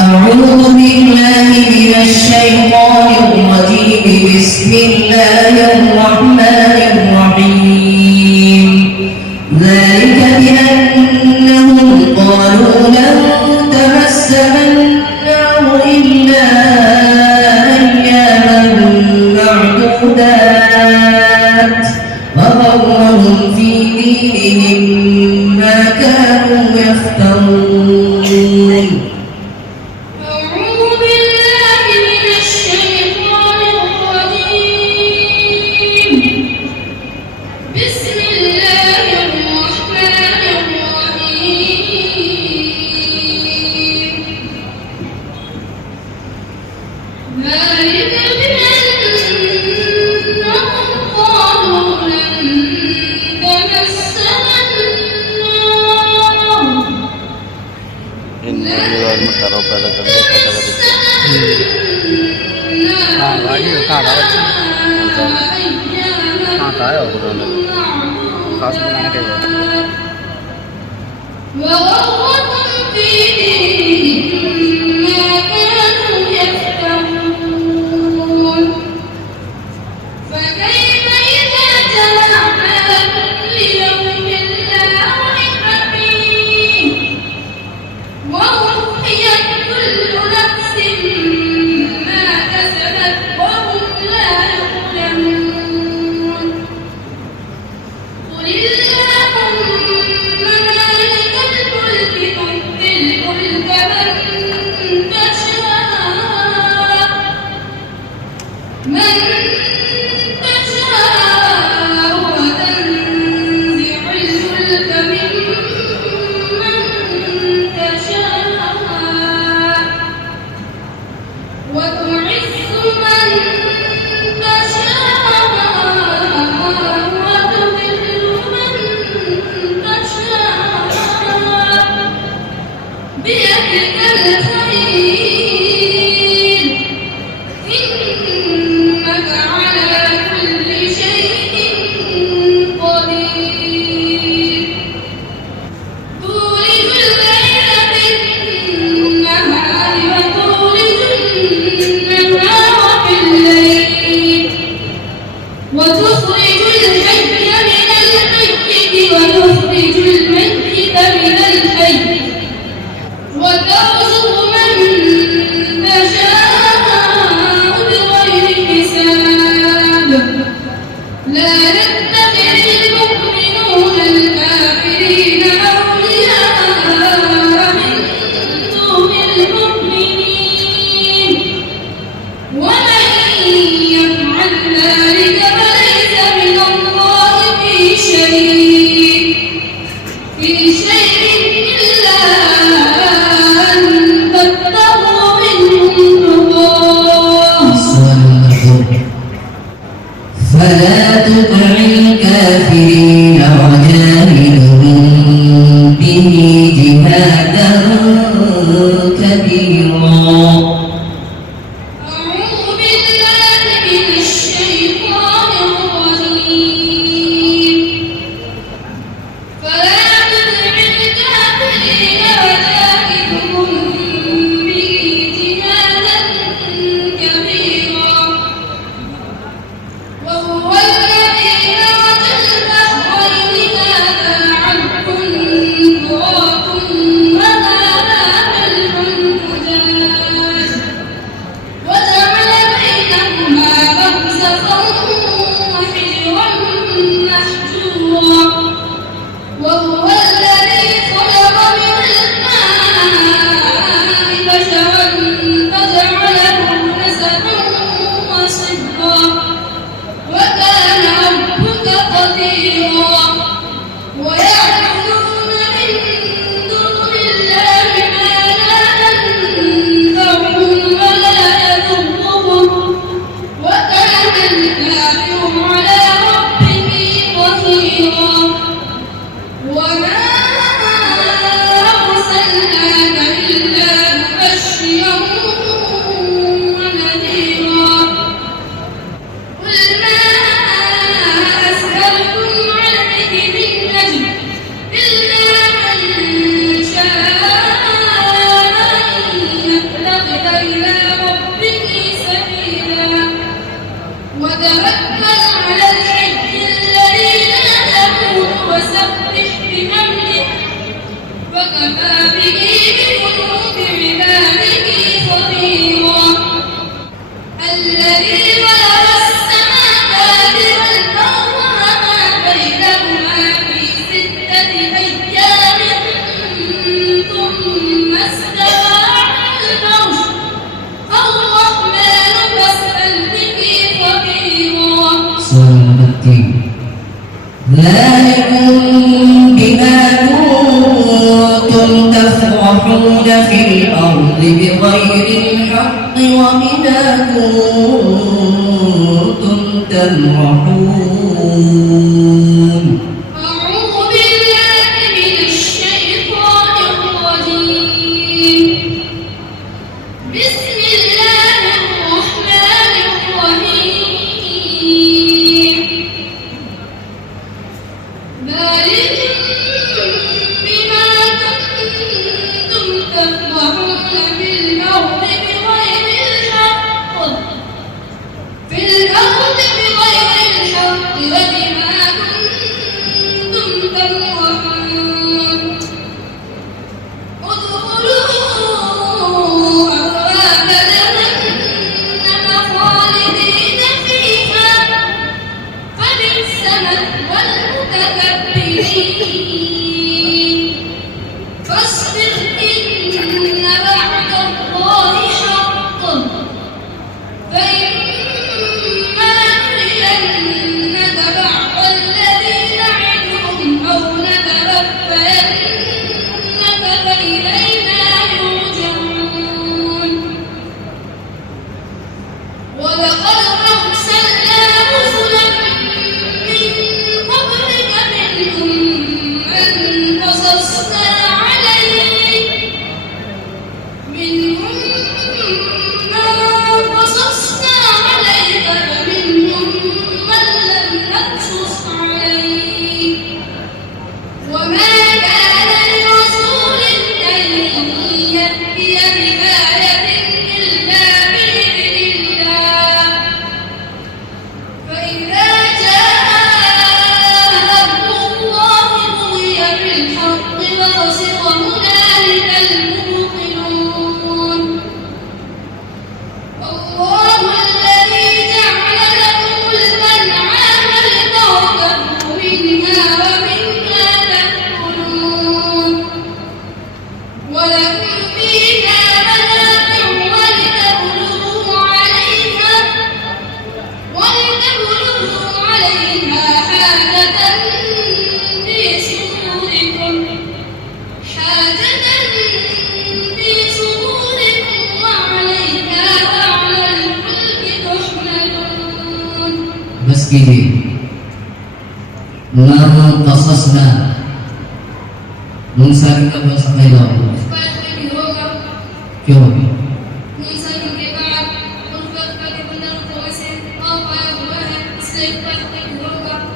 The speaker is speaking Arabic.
أعوذ بالله من الشيطان الرجيم. بسم الله الرحمن الرحيم. ذلك بأنهم قالوا لن تمسنا النار إلا أياما معدودات وغرهم في دينهم ما كانوا يفترون. खास बनाने के लिए وترزق من ذلكم بما كنتم تفرحون في الأرض بغير الحق وبما كنتم تمرحون. أعوذ بالله من الشيطان الرجيم. بسم الله الرحمن الرحيم. ذلك بما كنتم تفرحون في الأرض بغير الحق وبما كنتم تمرحون. ادخلوا أبواب جهنم خالدين فيها فبئس مثوى المتكبرين. فاصبر إن وعد الله حق فإما نرينك بعض الذي نعدهم أو نتوفينك فإلينا يرجعون. ولقد أرسلنا رسلا من قبلك منهم من قصصنا عليك ومنهم من لم نقصص عليك. وما كان لرسول أن يأتي بآية إلا بإذن الله. فإذا جاء أمر الله قضي بالحق وخسر هنالك المبطلون. الله الذي جعل لكم الأنعام لتركبوا منها ومنها تأكلون ولكم فيها منافع ولتبلغوا عليها حاجة في صدوركم وعليها وعلى الفلك تحملون. بس كده ما قصصنا موسى kita bahasa